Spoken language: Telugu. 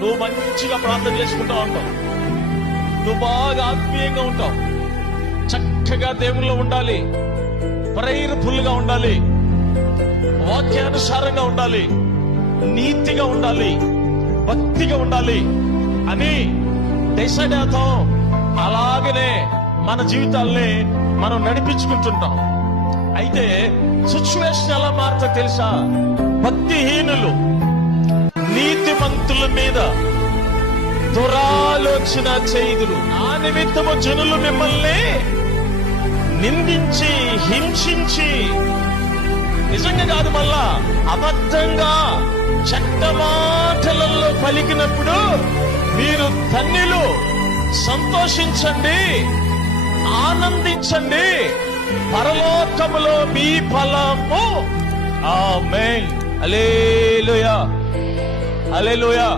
నువ్వు మంచిగా ప్రార్థన చేసుకుంటా ఉంటావు, నువ్వు బాగా ఆత్మీయంగా ఉంటావు, చక్కగా దేవుల్లో ఉండాలి, ప్రేయర్ఫుల్ గా ఉండాలి, వాక్యానుసారంగా ఉండాలి, నీతిగా ఉండాలి, భక్తిగా ఉండాలి అని డిసైడ్ అవుతాం. అలాగనే మన జీవితాల్ని మనం నడిపించుకుంటుంటాం. అయితే సిచ్యువేషన్ ఎలా మారుతా తెలుసా? భక్తిహీనులు నీతిమంతుల మీద దురాలోచన చేయుదురు, ఆ నిమిత్తము జనులు మిమ్మల్ని నిందించి హింసించి, నిజంగా కాదు మళ్ళా అబద్ధంగా చెడ్డ మాటలలో పలికినప్పుడు మీరు ధన్యులు, సంతోషించండి, ఆనందించండి, పరలోకములో మీ ఫలము. ఆమేన్. హల్లెలూయా, హల్లెలూయా.